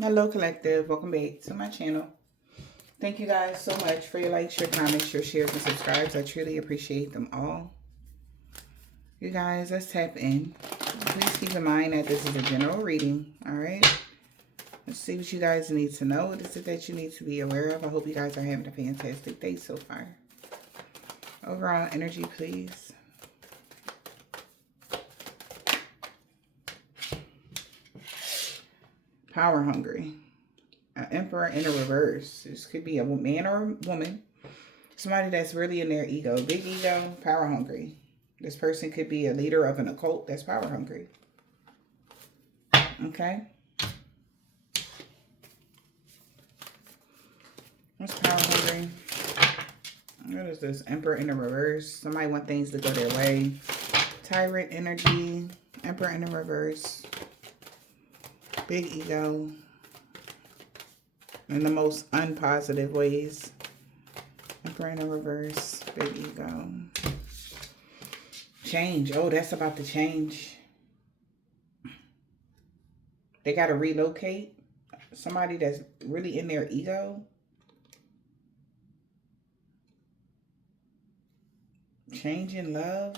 Hello, collective. Welcome back to my channel. Thank you guys so much for your likes, your comments, your shares, and subscribes. I truly appreciate them all. You guys, let's tap in. Please keep in mind that this is a general reading, all right? Let's see what you guys need to know. What is it that you need to be aware of? I hope you guys are having a fantastic day so far. Overall energy, please. Power hungry. An emperor in a reverse. This could be a man or a woman. Somebody that's really in their ego. Big ego, power hungry. This person could be a leader of an occult that's power hungry. Okay. What's power hungry? What is this? Emperor in a reverse. Somebody want things to go their way. Tyrant energy. Emperor in a reverse. Big ego. In the most unpositive ways. Emperor in a reverse. Big ego. Change. Oh, that's about to change. They got to relocate. Somebody that's really in their ego. Change in love.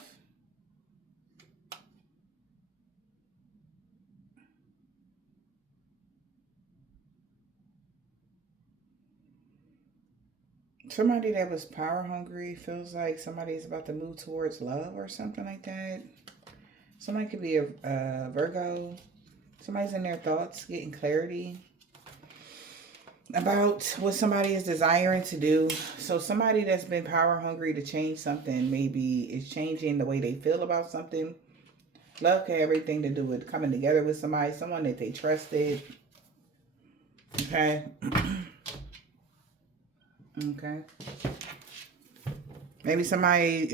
Somebody that was power hungry feels like somebody's about to move towards love or something like that. Somebody could be a Virgo. Somebody's in their thoughts, getting clarity about what somebody is desiring to do. So somebody that's been power hungry to change something maybe is changing the way they feel about something. Love can have everything to do with coming together with somebody, someone that they trusted. Okay. Okay. Maybe somebody,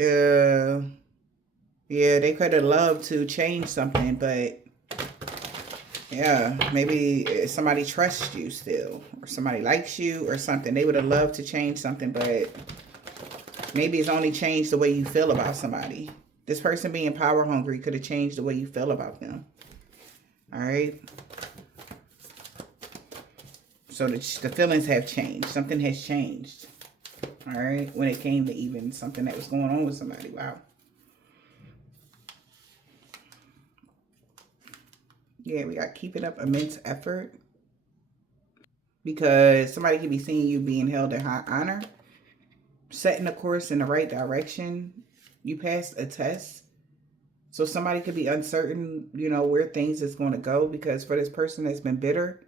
yeah, they could have loved to change something, but yeah, maybe somebody trusts you still, or somebody likes you or something. They would have loved to change something, but maybe it's only changed the way you feel about somebody. This person being power hungry could have changed the way you feel about them. All right. So the feelings have changed. Something has changed. All right. When it came to even something that was going on with somebody. Wow. Yeah, we got keeping up immense effort. Because somebody could be seeing you being held in high honor. Setting a course in the right direction. You passed a test. So somebody could be uncertain, you know, where things is going to go. Because for this person that's been bitter,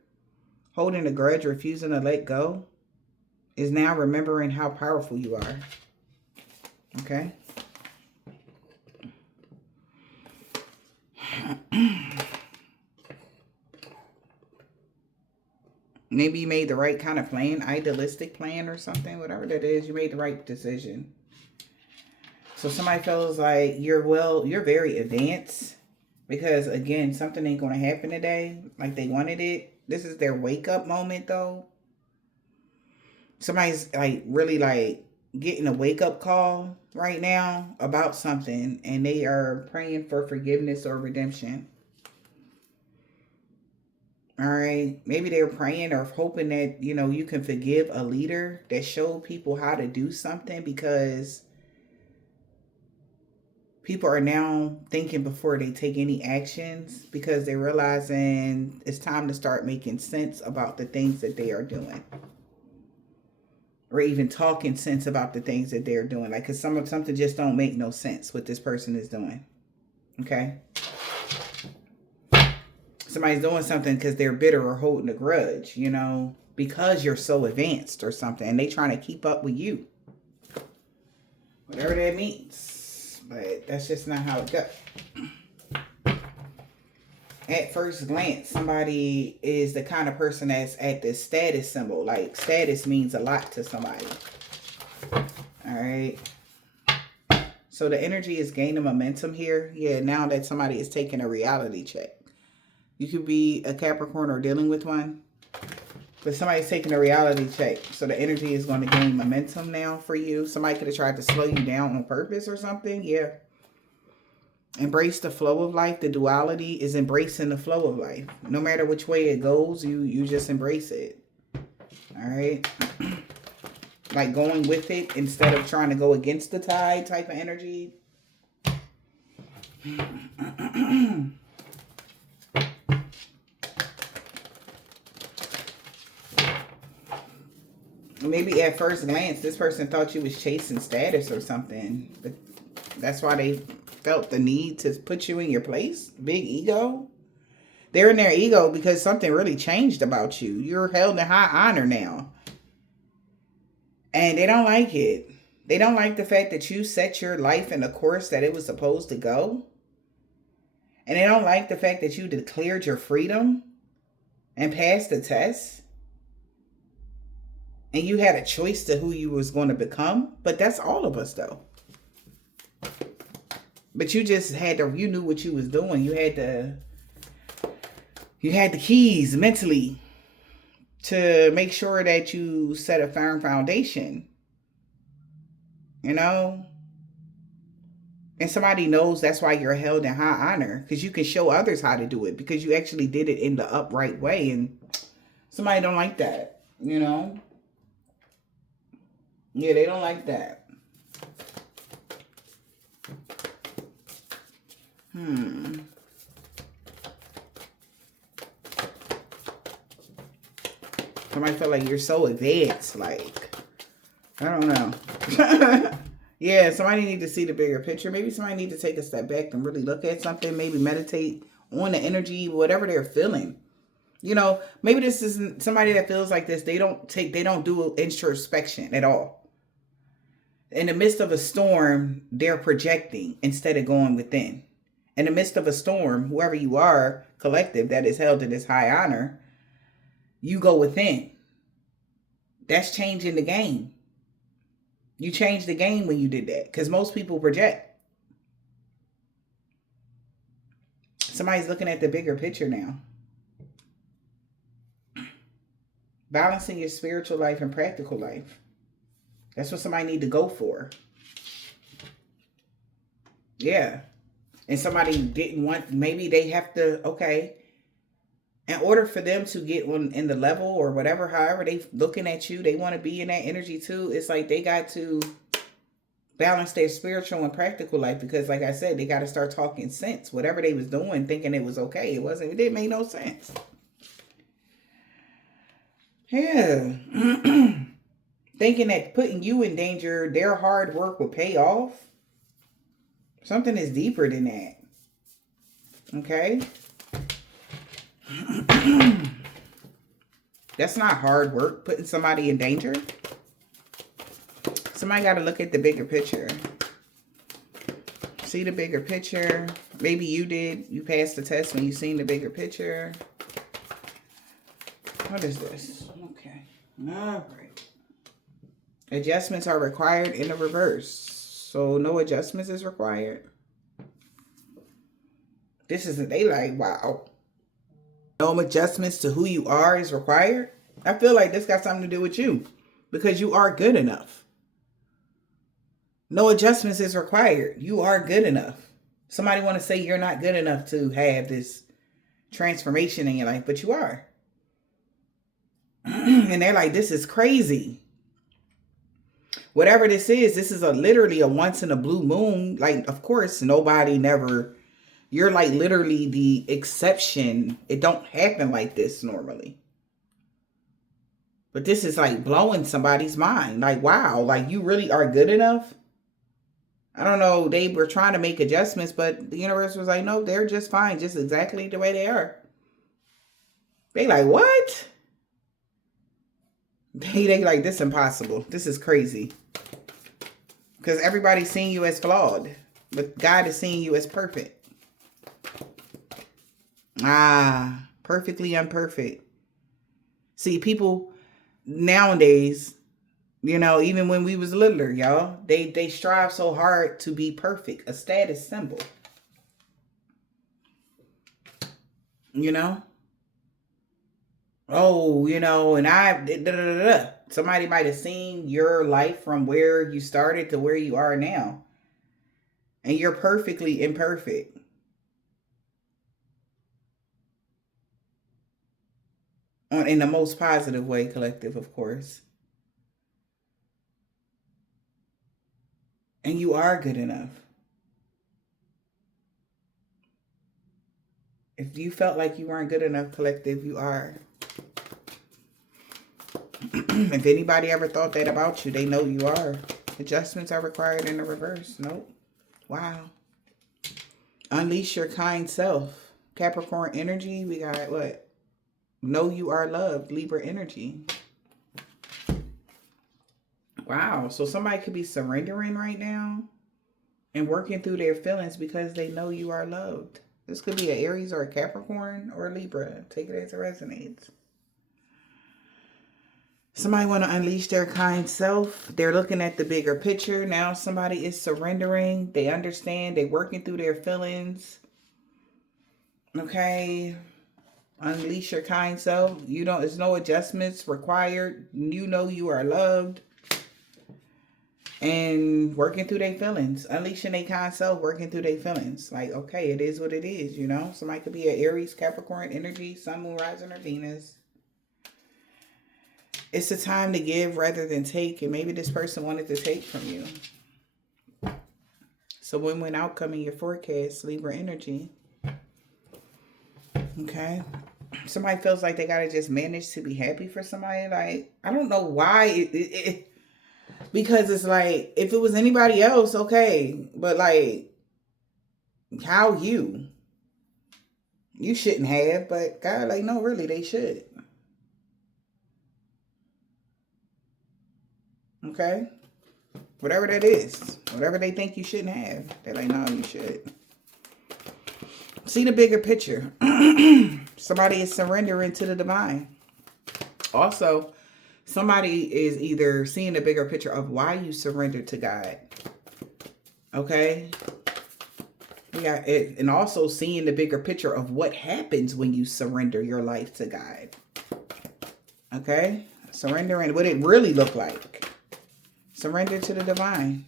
holding a grudge, refusing to let go, is now remembering how powerful you are. Okay? Maybe you made the right kind of plan, idealistic plan or something, whatever that is, you made the right decision. So somebody feels like you're very advanced because, again, something ain't going to happen today like they wanted it. This is their wake-up moment, though. Somebody's, like, really, like, getting a wake-up call right now about something, and they are praying for forgiveness or redemption. All right. Maybe they're praying or hoping that, you know, you can forgive a leader that showed people how to do something, because people are now thinking before they take any actions, because they're realizing it's time to start making sense about the things that they are doing, or even talking sense about the things that they're doing. Like, because something just don't make no sense what this person is doing. Okay. Somebody's doing something because they're bitter or holding a grudge, you know, because you're so advanced or something, and they trying to keep up with you. Whatever that means. But that's just not how it goes. At first glance, somebody is the kind of person that's at the status symbol. Like, status means a lot to somebody. All right. So the energy is gaining momentum here. Yeah, now that somebody is taking a reality check. You could be a Capricorn or dealing with one. But somebody's taking a reality check. So the energy is going to gain momentum now for you. Somebody could have tried to slow you down on purpose or something. Yeah. Embrace the flow of life. The duality is embracing the flow of life. No matter which way it goes, you just embrace it. All right. Like going with it instead of trying to go against the tide type of energy. Maybe at first glance, this person thought you was chasing status or something. But that's why they felt the need to put you in your place. Big ego. They're in their ego because something really changed about you. You're held in high honor now. And they don't like it. They don't like the fact that you set your life in a course that it was supposed to go. And they don't like the fact that you declared your freedom and passed the test. And you had a choice to who you was going to become. But that's all of us, though. But you just had to, you knew what you was doing. You had the keys mentally to make sure that you set a firm foundation. You know? And somebody knows that's why you're held in high honor. Because you can show others how to do it. Because you actually did it in the upright way. And somebody don't like that. You know? Yeah, they don't like that. Somebody feel like you're so advanced. Like, I don't know. Yeah, somebody need to see the bigger picture. Maybe somebody need to take a step back and really look at something. Maybe meditate on the energy, whatever they're feeling. You know, maybe this isn't somebody that feels like this. They don't do introspection at all. In the midst of a storm, they're projecting instead of going within. In the midst of a storm, whoever you are, collective that is held in this high honor, you go within. That's changing the game. You changed the game when you did that. Because most people project. Somebody's looking at the bigger picture now. Balancing your spiritual life and practical life. That's what somebody need to go for. Yeah. And somebody didn't want, maybe they have to, okay. In order for them to get on in the level or whatever, however they looking at you, they want to be in that energy too. It's like they got to balance their spiritual and practical life because like I said, they got to start talking sense. Whatever they was doing, thinking it was okay. It didn't make no sense. Yeah. Thinking that putting you in danger, their hard work will pay off. Something is deeper than that. Okay? That's not hard work, putting somebody in danger. Somebody got to look at the bigger picture. See the bigger picture. Maybe you did. You passed the test when you seen the bigger picture. What is this? Okay. All right. Adjustments are required in the reverse. So no adjustments is required. This isn't, they like, wow. No adjustments to who you are is required. I feel like this got something to do with you. Because you are good enough. No adjustments is required. You are good enough. Somebody want to say you're not good enough to have this transformation in your life. But you are. And they're like, this is crazy. Whatever this is literally a once in a blue moon. Like, of course, nobody never, you're like literally the exception. It don't happen like this normally. But this is like blowing somebody's mind. Like, wow, like you really are good enough. I don't know. They were trying to make adjustments, but the universe was like, no, they're just fine. Just exactly the way they are. They like, what? They like, this impossible. This is crazy. Because everybody's seeing you as flawed. But God is seeing you as perfect. Perfectly imperfect. See, people nowadays, you know, even when we was littler, y'all, they strive so hard to be perfect. A status symbol. You know? Oh, you know, and somebody might have seen your life from where you started to where you are now. And you're perfectly imperfect. In the most positive way, collective, of course. And you are good enough. If you felt like you weren't good enough, collective, you are. If anybody ever thought that about you, they know you are. Adjustments are required in the reverse. Nope. Wow. Unleash your kind self. Capricorn energy, we got what? Know you are loved. Libra energy. Wow. So somebody could be surrendering right now and working through their feelings because they know you are loved. This could be an Aries or a Capricorn or a Libra. Take it as it resonates. Somebody want to unleash their kind self. They're looking at the bigger picture. Now somebody is surrendering. They understand. They're working through their feelings. Okay. Unleash your kind self. There's no adjustments required. You know you are loved. And working through their feelings. Unleashing their kind self, working through their feelings. Like, okay, it is what it is, Somebody could be an Aries, Capricorn energy, Sun, Moon, Rising, or Venus. It's a time to give rather than take. And maybe this person wanted to take from you. So win-win outcome in your forecast, Libra energy. Okay. Somebody feels like they got to just manage to be happy for somebody. Like, I don't know why. Because it's like, if it was anybody else, okay. But like, how you? You shouldn't have. But God, like, no, really, they should. Okay? Whatever that is. Whatever they think you shouldn't have. They're like, no, you should. See the bigger picture. Somebody is surrendering to the divine. Also, somebody is either seeing the bigger picture of why you surrendered to God. Okay? Yeah, and also seeing the bigger picture of what happens when you surrender your life to God. Okay? Surrendering, what it really look like. Surrender to the divine.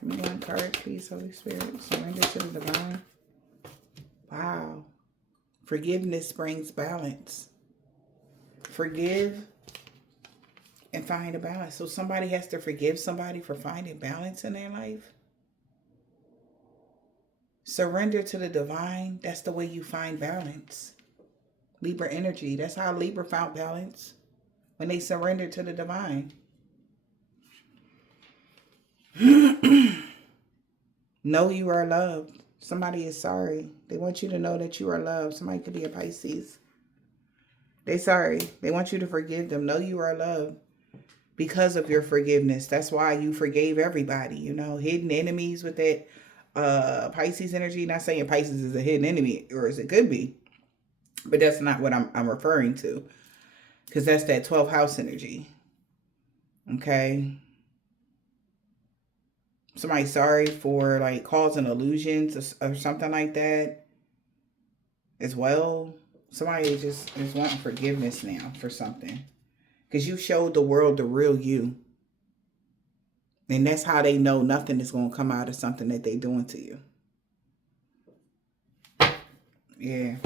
Give me one card, please, Holy Spirit. Surrender to the divine. Wow. Forgiveness brings balance. Forgive and find a balance. So somebody has to forgive somebody for finding balance in their life. Surrender to the divine. That's the way you find balance. Libra energy. That's how Libra found balance. When they surrendered to the divine. Know you are loved. Somebody is sorry. They want you to know that you are loved. Somebody could be a Pisces. They're sorry. They want you to forgive them. Know you are loved because of your forgiveness. That's why you forgave everybody. Hidden enemies with that Pisces energy. Not saying Pisces is a hidden enemy, or as it could be. But that's not what I'm referring to. Because that's that 12th house energy. Okay? Somebody sorry for like causing illusions or something like that as well. Somebody just is wanting forgiveness now for something. Because you showed the world the real you. And that's how they know nothing is going to come out of something that they're doing to you. Yeah.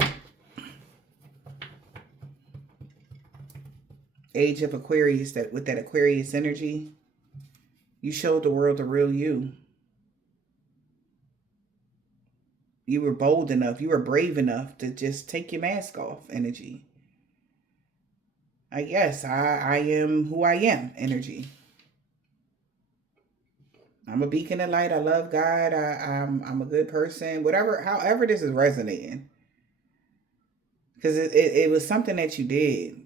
Age of Aquarius, that with that Aquarius energy, you showed the world the real you. You were bold enough, you were brave enough to just take your mask off energy. I guess I am who I am energy. I'm a beacon of light. I love God. I'm a good person. However this is resonating. Because it was something that you did.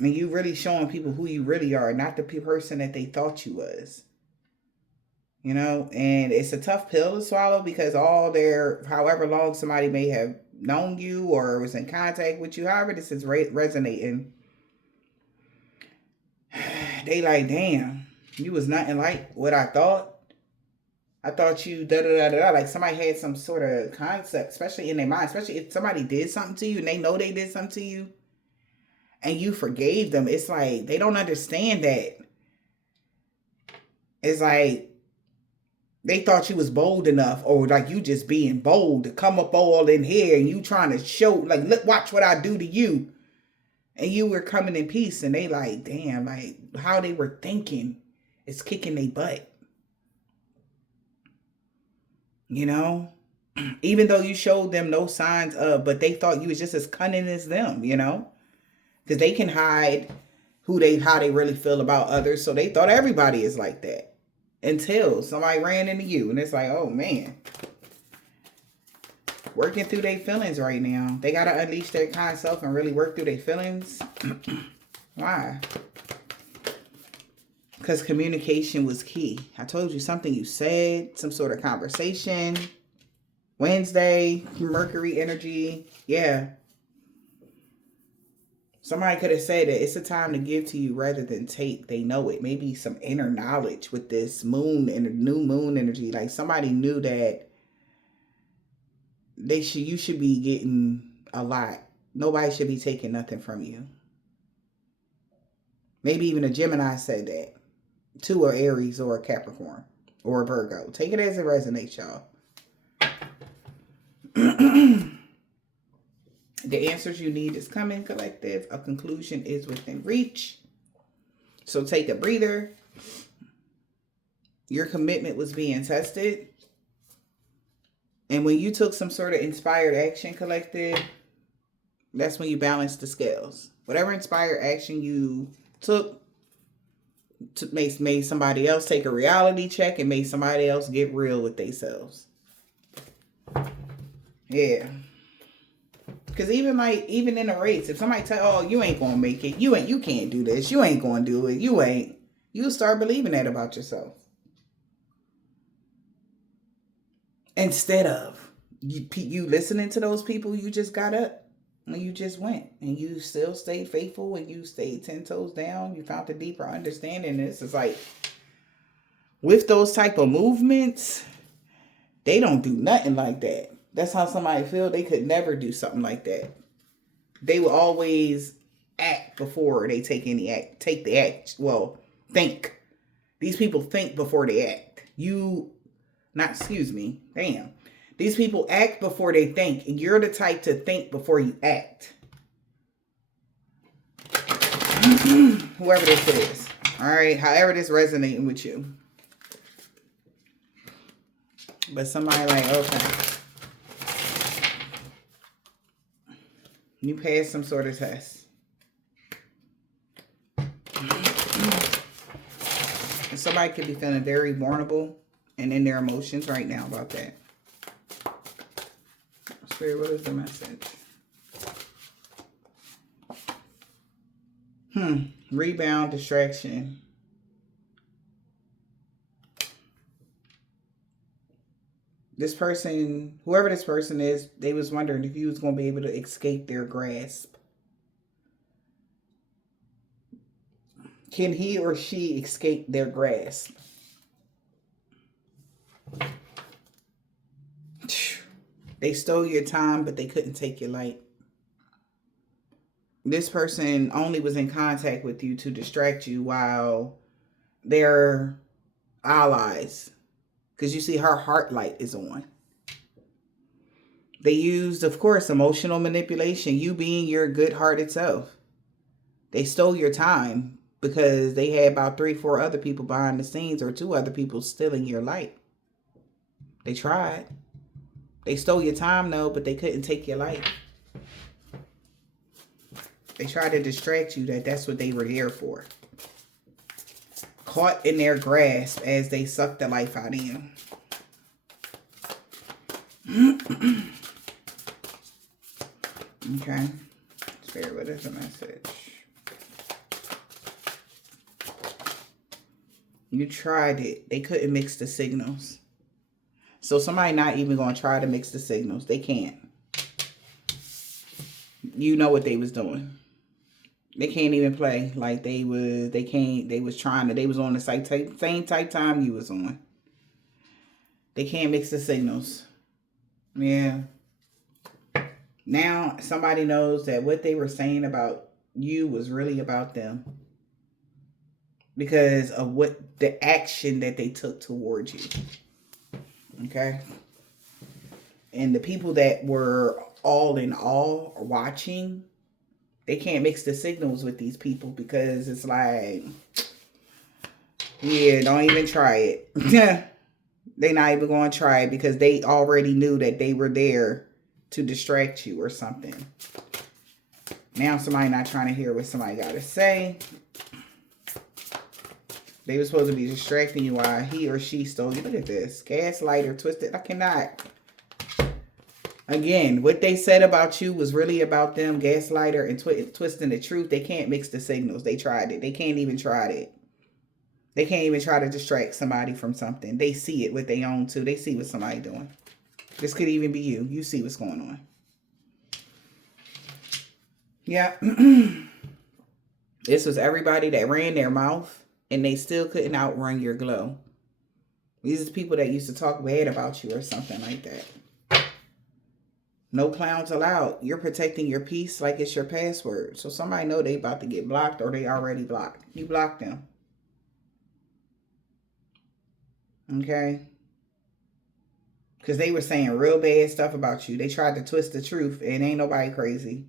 And you really showing people who you really are, not the person that they thought you was. And it's a tough pill to swallow because however long somebody may have known you or was in contact with you, however this is resonating, they like, damn, you was nothing like what I thought. I thought you da-da-da-da-da. Like somebody had some sort of concept, especially in their mind, especially if somebody did something to you and they know they did something to you. and you forgave them. It's like they don't understand that. It's like they thought you was bold enough, or like you just being bold to come up all in here and you trying to show, like, look, watch what I do to you. And you were coming in peace, and they like, damn, like how they were thinking is kicking their butt. You know? Even though you showed them no signs of, but they thought you was just as cunning as them, you know? Because they can hide how they really feel about others. So they thought everybody is like that. Until somebody ran into you. And it's like, oh man. Working through their feelings right now. They got to unleash their kind self and really work through their feelings. Why? Because communication was key. I told you something you said. Some sort of conversation. Wednesday. Mercury energy. Yeah. Somebody could have said that it's a time to give to you rather than take. They know it. Maybe some inner knowledge with this moon and new moon energy. Like somebody knew that you should be getting a lot. Nobody should be taking nothing from you. Maybe even a Gemini said that. To an Aries or a Capricorn or a Virgo. Take it as it resonates, y'all. The answers you need is coming, collective. A conclusion is within reach. So take a breather. Your commitment was being tested. And when you took some sort of inspired action, collective, that's when you balance the scales. Whatever inspired action you took made somebody else take a reality check and made somebody else get real with themselves. Yeah. Because even in a race, if somebody tell, oh, you ain't gonna make it, you can't do this, you ain't gonna do it, you'll start believing that about yourself. Instead of you listening to those people, you just got up and you just went and you still stayed faithful and you stayed 10 toes down. You found a deeper understanding. This is like with those type of movements, they don't do nothing like that. That's how somebody feel. They could never do something like that. They will always act before they take the act. Well, think. These people think before they act. These people act before they think. And you're the type to think before you act. Whoever this is. All right. However this resonating with you. But somebody like, okay. You passed some sort of test. And somebody could be feeling very vulnerable and in their emotions right now about that. Spirit, what is the message? Rebound, distraction. This person, whoever this person is, they was wondering if you was going to be able to escape their grasp. Can he or she escape their grasp? They stole your time, but they couldn't take your light. This person only was in contact with you to distract you while they're allies. Because you see her heart light is on. They used, of course, emotional manipulation. You being your good-hearted self. They stole your time because they had about 3 or 4 other people behind the scenes or 2 other people stealing your light. They tried. They stole your time, though, but they couldn't take your light. They tried to distract you that's what they were here for. Caught in their grasp as they sucked the life out of you. Okay. Spirit, what is the message? You tried it. They couldn't mix the signals. So somebody not even going to try to mix the signals. They can't. You know what they was doing. They can't even play like they was on the same type time you was on. They can't mix the signals. Yeah. Now somebody knows that what they were saying about you was really about them because of what the action that they took towards you. Okay. And the people that were all in all watching, they can't mix the signals with these people because it's like, yeah, don't even try it. They're not even going to try it because they already knew that they were there to distract you or something. Now somebody not trying to hear what somebody got to say. They were supposed to be distracting you while he or she stole you. Look at this. Gaslighter, twisted. I cannot. Again, what they said about you was really about them. Gaslighter and twisting the truth. They can't mix the signals. They tried it. They can't even try it. They can't even try to distract somebody from something. They see it with their own too. They see what somebody doing. This could even be you. You see what's going on. Yeah. This was everybody that ran their mouth and they still couldn't outrun your glow. These are people that used to talk bad about you or something like that. No clowns allowed. You're protecting your peace like it's your password. So somebody know they about to get blocked or they already blocked. You blocked them. Okay? Because they were saying real bad stuff about you. They tried to twist the truth and ain't nobody crazy.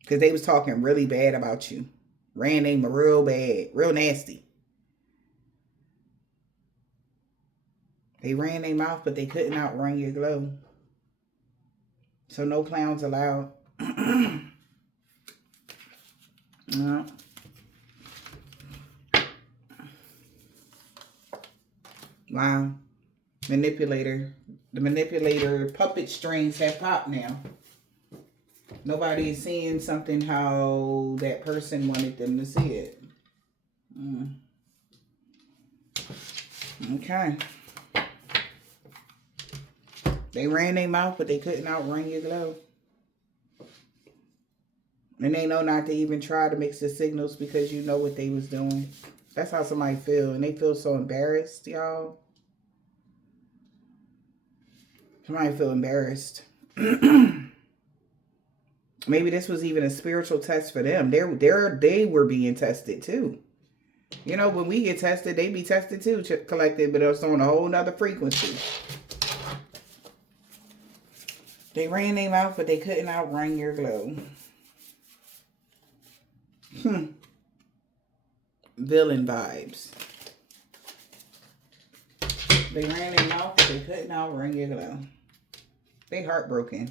Because they was talking really bad about you. Ran name real bad. Real nasty. They ran their mouth, but they couldn't outrun your glow. So no clowns allowed. No. Wow. Manipulator. The manipulator puppet strings have popped now. Nobody is seeing something how that person wanted them to see it. Okay. They ran their mouth, but they couldn't outrun your glow. And they know not to even try to mix the signals because you know what they was doing. That's how somebody feel. And they feel so embarrassed, y'all. Somebody feel embarrassed. Maybe this was even a spiritual test for them. They were being tested too. You know, when we get tested, they be tested too, collected, but it's on a whole nother frequency. They ran their mouth, but they couldn't outrun your glow. Villain vibes. They ran their mouth, but they couldn't outrun your glow. They heartbroken.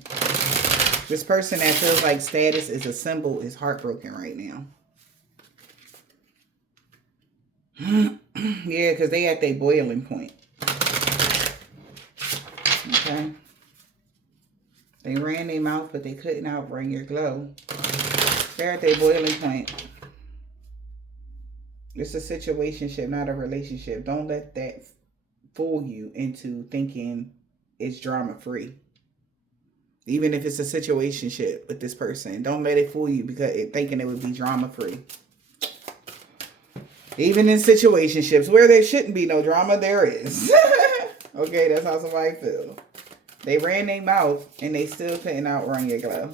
This person that feels like status is a symbol is heartbroken right now. Yeah, because they at their boiling point. Okay. They ran their mouth, but they couldn't outrun your glow. They're at their boiling point. It's a situationship, not a relationship. Don't let that fool you into thinking it's drama-free. Even if it's a situationship with this person, don't let it fool you because thinking it would be drama-free. Even in situationships where there shouldn't be no drama, there is. Okay, that's how somebody feels. They ran their mouth and they still couldn't outrun your glow.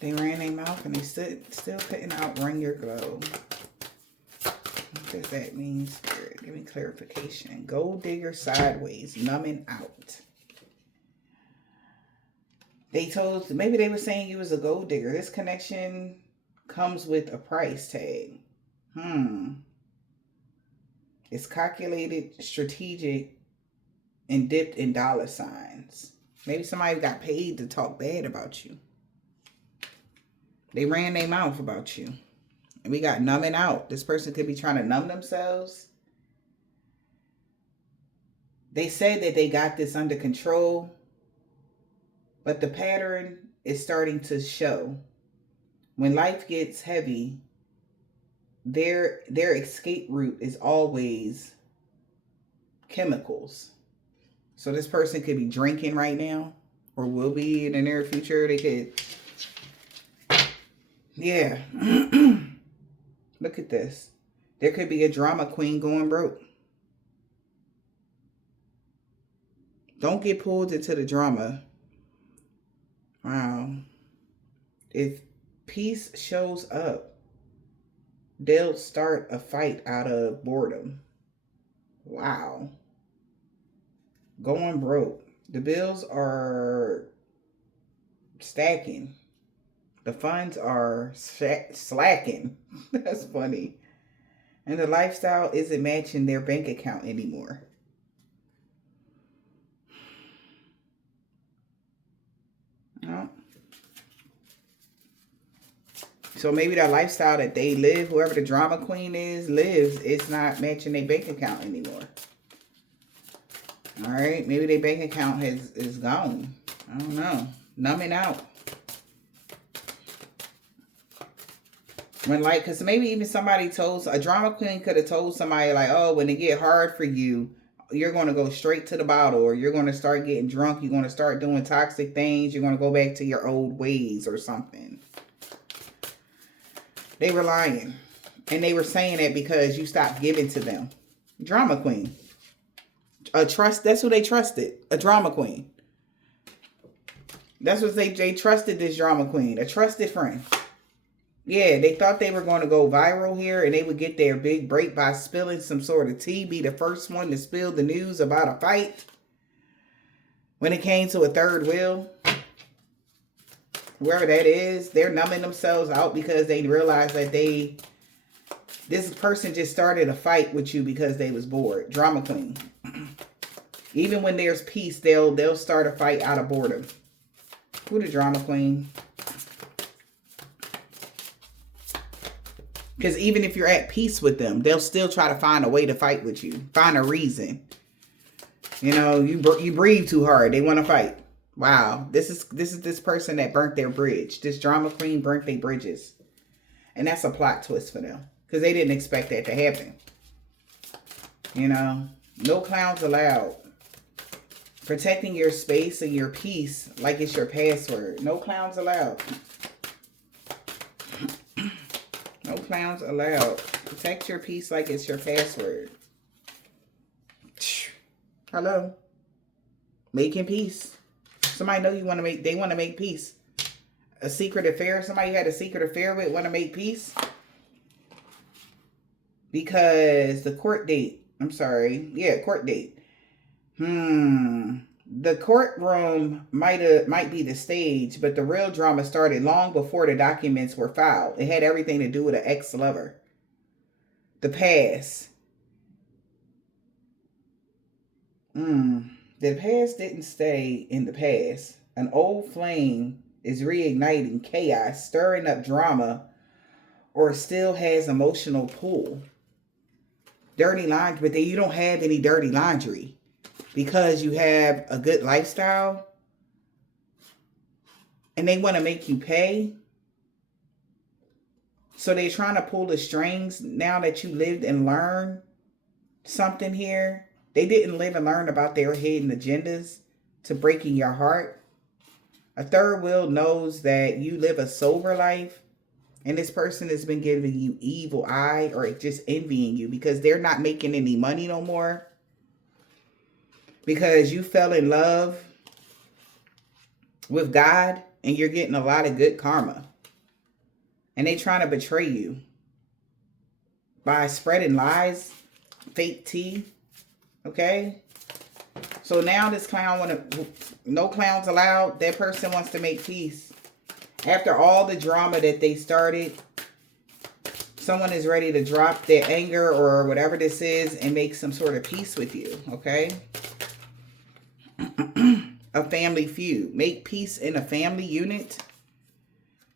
They ran their mouth and they still couldn't outrun your glow. What does that mean, Spirit? Give me clarification. Gold digger sideways, numbing out. Maybe they were saying you was a gold digger. This connection comes with a price tag. It's calculated, strategic, and dipped in dollar signs. Maybe somebody got paid to talk bad about you. They ran their mouth about you. And we got numbing out. This person could be trying to numb themselves. They said that they got this under control. But the pattern is starting to show. When life gets heavy, their escape route is always chemicals. So this person could be drinking right now. Or will be in the near future. They could... Yeah. Look at this. There could be a drama queen going broke. Don't get pulled into the drama. Wow. If peace shows up, they'll start a fight out of boredom. Wow. Going broke. The bills are stacking. The funds are slacking. That's funny. And the lifestyle isn't matching their bank account anymore. No. So maybe the lifestyle that they live, whoever the drama queen is, lives, it's not matching their bank account anymore. All right. Maybe their bank account is gone. I don't know. Numbing out. When because maybe even somebody told, a drama queen could have told somebody like, oh, when it get hard for you, you're going to go straight to the bottle, or you're going to start getting drunk. You're going to start doing toxic things. You're going to go back to your old ways or something. They were lying. And they were saying that because you stopped giving to them. Drama queen. That's who they trusted. A drama queen. That's what they trusted, this drama queen. A trusted friend. Yeah, they thought they were going to go viral here and they would get their big break by spilling some sort of tea, be the first one to spill the news about a fight. When it came to a third wheel, whoever that is, they're numbing themselves out because they realize that this person just started a fight with you because they was bored. Drama queen. Even when there's peace, they'll start a fight out of boredom. Who the drama queen? Because even if you're at peace with them, they'll still try to find a way to fight with you. Find a reason. You know, you breathe too hard. They want to fight. Wow. This is this person that burnt their bridge. This drama queen burnt their bridges. And that's a plot twist for them. Because they didn't expect that to happen. You know, no clowns allowed. Protecting your space and your peace like it's your password. No clowns allowed. No clowns allowed. Protect your peace like it's your password. Hello. Making peace. Somebody know you want to they want to make peace. A secret affair. Somebody you had a secret affair with want to make peace. Because the court date. I'm sorry. Yeah, court date. The courtroom might be the stage, but the real drama started long before the documents were filed. It had everything to do with an ex-lover. The past. The past didn't stay in the past. An old flame is reigniting chaos, stirring up drama, or still has emotional pull. Dirty laundry, but you don't have any dirty laundry. Because you have a good lifestyle and they want to make you pay. So they're trying to pull the strings now that you lived and learned something here. They didn't live and learn about their hidden agendas to breaking your heart. A third wheel knows that you live a sober life and this person has been giving you evil eye or just envying you because they're not making any money no more. Because you fell in love with God and you're getting a lot of good karma. And they trying to betray you by spreading lies, fake tea. Okay? So now this clown no clowns allowed. That person wants to make peace. After all the drama that they started, someone is ready to drop their anger or whatever this is and make some sort of peace with you. Okay? A family feud. Make peace in a family unit.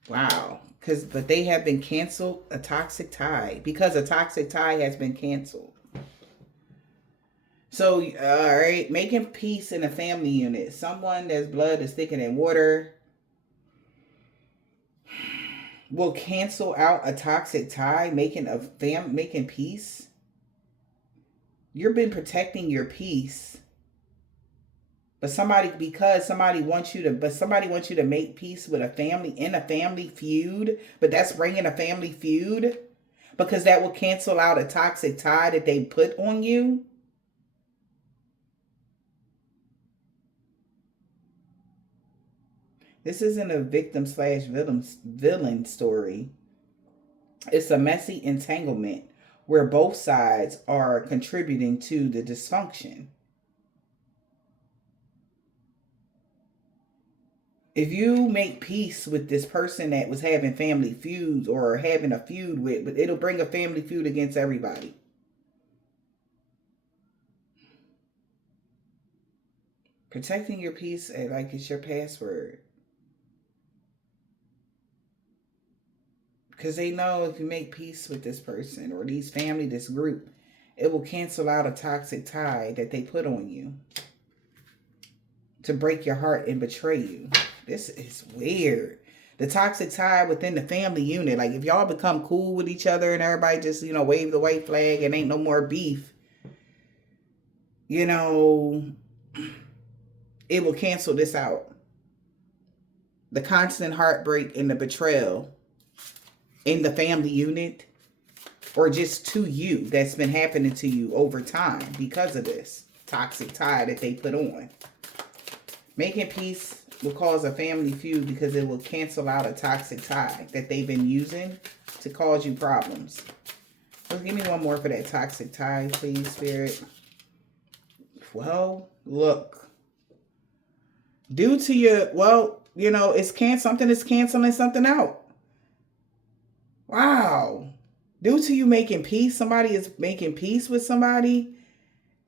Wow. But they have been canceled. A toxic tie. Because a toxic tie has been canceled. So, all right. Making peace in a family unit. Someone that's blood is thicker than water will cancel out a toxic tie. Making peace. You've been protecting your peace. But somebody wants you to make peace with a family in a family feud. But that's bringing a family feud because that will cancel out a toxic tie that they put on you. This isn't a victim slash villain story. It's a messy entanglement where both sides are contributing to the dysfunction. If you make peace with this person that was having family feuds or having a feud with, but it'll bring a family feud against everybody. Protecting your peace like it's your password. Because they know if you make peace with this person or these family, this group, it will cancel out a toxic tie that they put on you to break your heart and betray you. This is weird. The toxic tie within the family unit. Like if y'all become cool with each other and everybody just, wave the white flag and ain't no more beef, it will cancel this out. The constant heartbreak and the betrayal in the family unit, or just to you, that's been happening to you over time because of this toxic tie that they put on. Making peace will cause a family feud because it will cancel out a toxic tie that they've been using to cause you problems. So give me one more for that toxic tie, please, Spirit. Well, look. Due to your, something is canceling something out. Wow. Due to you making peace, somebody is making peace with somebody,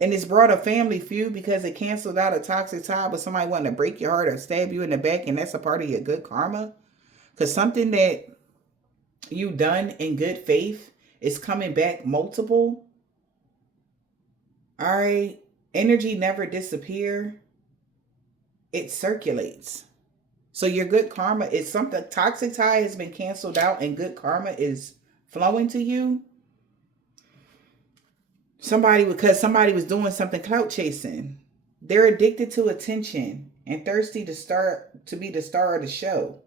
and it's brought a family feud because it canceled out a toxic tie, but somebody wanting to break your heart or stab you in the back, and that's a part of your good karma. Because something that you done in good faith is coming back multiple. All right. Energy never disappear. It circulates. So your good karma is something. Toxic tie has been canceled out and good karma is flowing to you. Because somebody was doing something clout chasing. They're addicted to attention and thirsty to be the star of the show.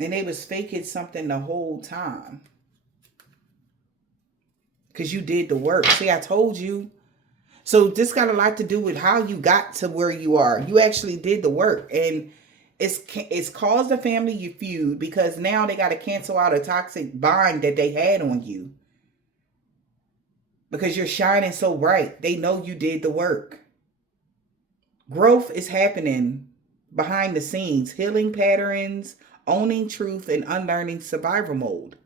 And they was faking something the whole time. Because you did the work. See, I told you. So this got a lot to do with how you got to where you are. You actually did the work. And it's caused a family feud because now they got to cancel out a toxic bond that they had on you. Because you're shining so bright. They know you did the work. Growth is happening behind the scenes. Healing patterns, owning truth, and unlearning survival mode.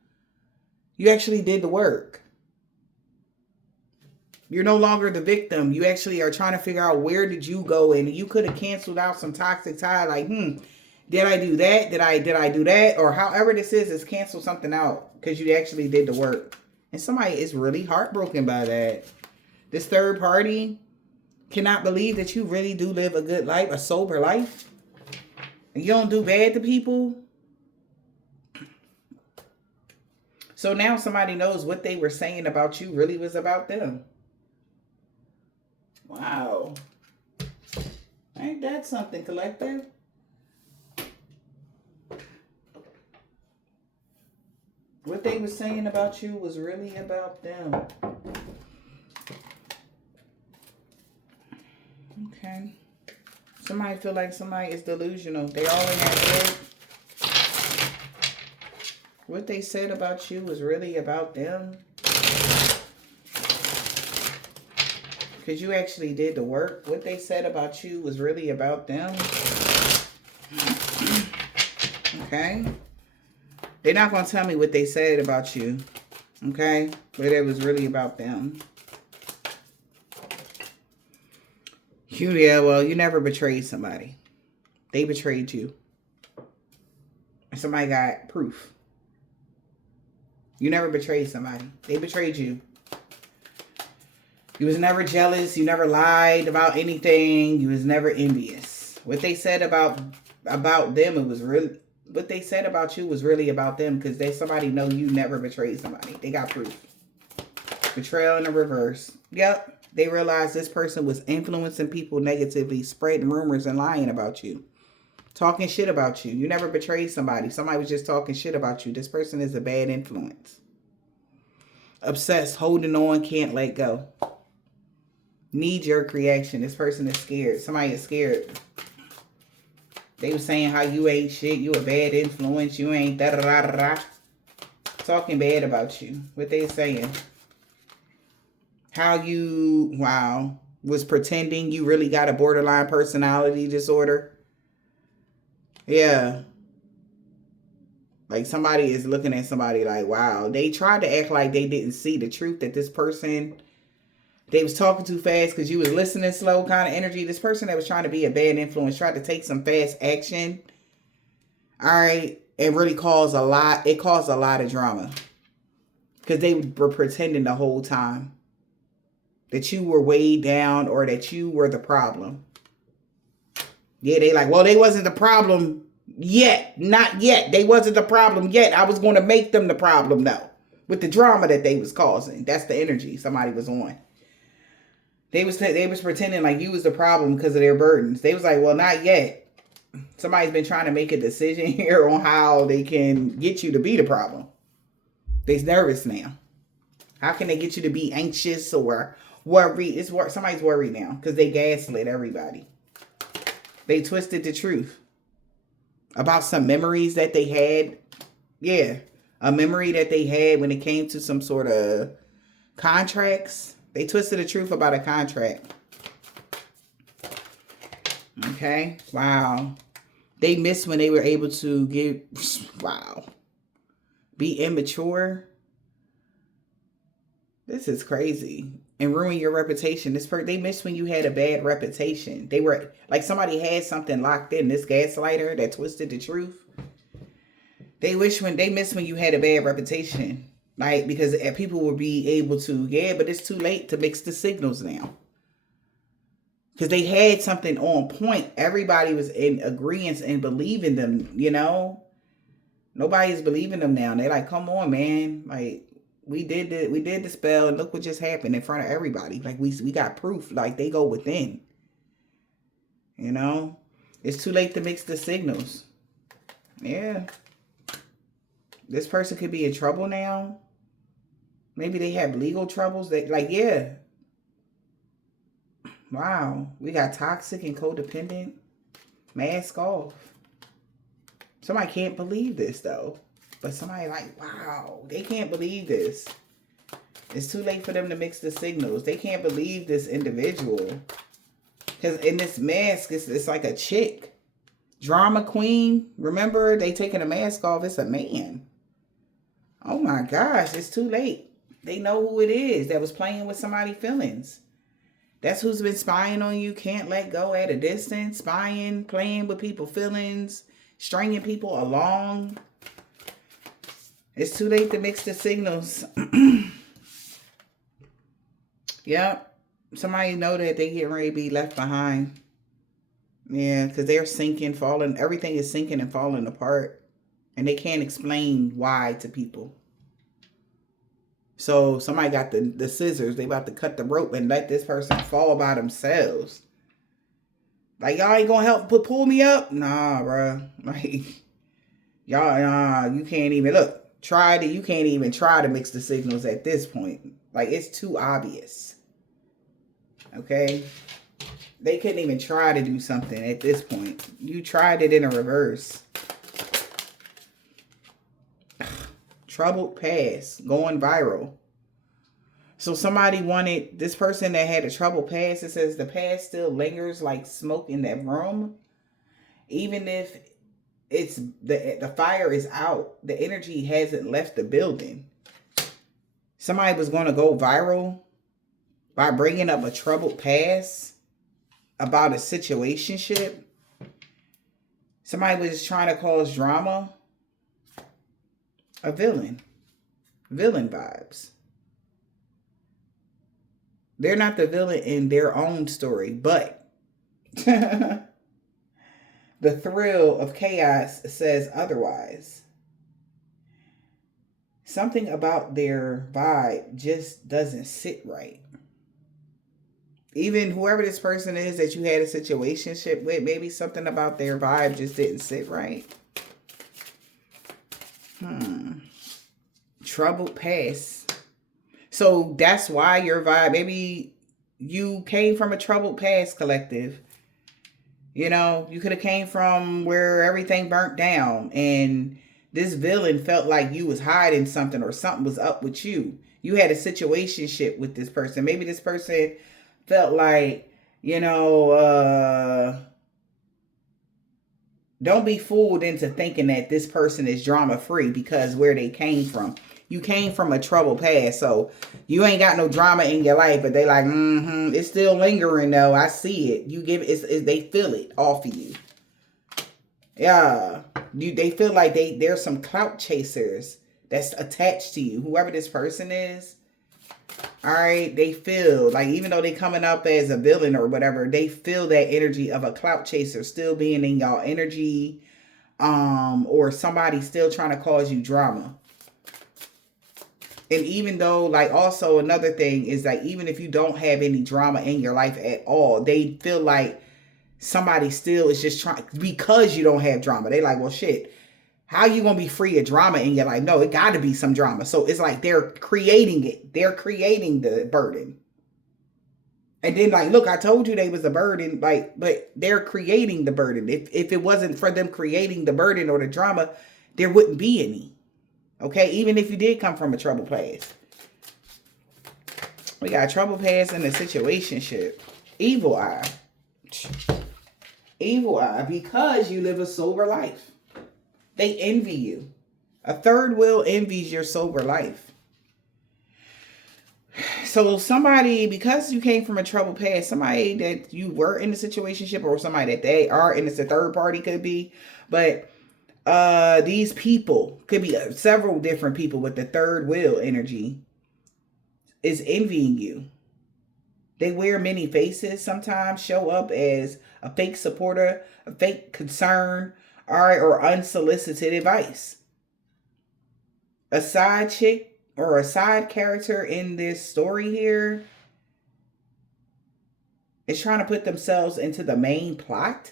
You actually did the work. You're no longer the victim. You actually are trying to figure out where did you go, and you could have canceled out some toxic tie. Like, did I do that? Did I do that? Or however this is cancel something out because you actually did the work. And somebody is really heartbroken by that. This third party cannot believe that you really do live a good life, a sober life. And you don't do bad to people. So now somebody knows what they were saying about you really was about them. Wow. Ain't that something, collective? What they were saying about you was really about them. Okay. Somebody feel like somebody is delusional. They all in that head. What they said about you was really about them. Because you actually did the work. What they said about you was really about them. Okay. They're not going to tell me what they said about you. Okay. But it was really about them. You never betrayed somebody. They betrayed you. And somebody got proof. You never betrayed somebody. They betrayed you. You was never jealous. You never lied about anything. You was never envious. What they said about them, it was really, what they said about you was really about them because somebody know you never betrayed somebody. They got proof. Betrayal in the reverse. Yep. They realized this person was influencing people negatively, spreading rumors and lying about you. Talking shit about you. You never betrayed somebody. Somebody was just talking shit about you. This person is a bad influence. Obsessed, holding on, can't let go. Knee-jerk reaction. This person is scared. Somebody is scared. They were saying how you ain't shit. You a bad influence. You ain't da-da-da-da-da. Talking bad about you. What they saying. How you, wow, was pretending you really got a borderline personality disorder. Yeah. Like somebody is looking at somebody like, wow. They tried to act like they didn't see the truth that this person, they was talking too fast because you was listening slow kind of energy. This person that was trying to be a bad influence tried to take some fast action. All right. It really caused a lot. It caused a lot of drama. Because they were pretending the whole time that you were way down or that you were the problem. Yeah, they like, well, they wasn't the problem yet. Not yet. They wasn't the problem yet. I was going to make them the problem, though. With the drama that they was causing. That's the energy somebody was on. They was pretending like you was the problem because of their burdens. They was like, well, not yet. Somebody's been trying to make a decision here on how they can get you to be the problem. They're nervous now. How can they get you to be anxious or worried? Somebody's worried now because they gaslit everybody. They twisted the truth about some memories that they had. Yeah, a memory that they had when it came to some sort of contracts. They twisted the truth about a contract. Okay, wow. They missed when they were able to give, wow. Be immature. This is crazy. And ruin your reputation. They missed when you had a bad reputation. They were like somebody had something locked in. This gaslighter that twisted the truth. They missed when you had a bad reputation. Like, because people will be able to, yeah, but it's too late to mix the signals now. Because they had something on point. Everybody was in agreement and believing them, you know. Nobody's believing them now. They're like, come on, man. Like, we did the spell and look what just happened in front of everybody. Like, we got proof. Like, they go within. You know? It's too late to mix the signals. Yeah. This person could be in trouble now. Maybe they have legal troubles. Yeah. Wow. We got toxic and codependent. Mask off. Somebody can't believe this, though. But somebody like, wow, they can't believe this. It's too late for them to mix the signals. They can't believe this individual. Because in this mask, it's like a chick. Drama queen. Remember, they taking a mask off. It's a man. Oh, my gosh. It's too late. They know who it is that was playing with somebody's feelings. That's who's been spying on you. Can't let go at a distance. Spying, playing with people's feelings. Stringing people along. It's too late to mix the signals. Yep. Somebody know that they getting ready to be left behind. Yeah, because they're sinking, falling. Everything is sinking and falling apart. And they can't explain why to people. So somebody got the scissors. They about to cut the rope and let this person fall by themselves. Like, y'all ain't gonna help pull me up? Nah, bro. Like, y'all, nah, you can't even look. You can't even try to mix the signals at this point. Like, it's too obvious. Okay? They couldn't even try to do something at this point. You tried it in a reverse. Troubled past. Going viral. So somebody wanted, this person that had a troubled past, it says the past still lingers like smoke in that room. Even if it's the fire is out, the energy hasn't left the building. Somebody was going to go viral by bringing up a troubled past about a situationship. Somebody was trying to cause drama. A villain. Villain vibes. They're not the villain in their own story, but the thrill of chaos says otherwise. Something about their vibe just doesn't sit right. Even whoever this person is that you had a situationship with, maybe something about their vibe just didn't sit right. Troubled past. So that's why your vibe, maybe you came from a troubled past, collective. You know, you could have came from where everything burnt down, and this villain felt like you was hiding something or something was up with you. You had a situationship with this person. Maybe this person felt like, you know, don't be fooled into thinking that this person is drama free because where they came from. You came from a troubled past, so you ain't got no drama in your life, but they like, it's still lingering though. I see it. You give it, they feel it off of you. Yeah, they feel like there's some clout chasers that's attached to you. Whoever this person is, all right, they feel like even though they coming up as a villain or whatever, they feel that energy of a clout chaser still being in y'all energy, or somebody still trying to cause you drama. And even though, like, also another thing is like, even if you don't have any drama in your life at all, they feel like somebody still is just trying, because you don't have drama. They like, well, shit, how you gonna be free of drama in your life? No, it got to be some drama. So it's like they're creating it. They're creating the burden. And then like, look, I told you they was a burden, like, but they're creating the burden. If it wasn't for them creating the burden or the drama, there wouldn't be any. Okay, even if you did come from a troubled past. We got trouble past in a situationship. Evil eye. Evil eye, because you live a sober life. They envy you. A third wheel envies your sober life. So somebody, because you came from a troubled past, somebody that you were in a situationship, or somebody that they are, and it's a third party could be, but these people could be several different people with the third wheel energy is envying you. They wear many faces, sometimes show up as a fake supporter, a fake concern, all right, or unsolicited advice. A side chick or a side character in this story here is trying to put themselves into the main plot.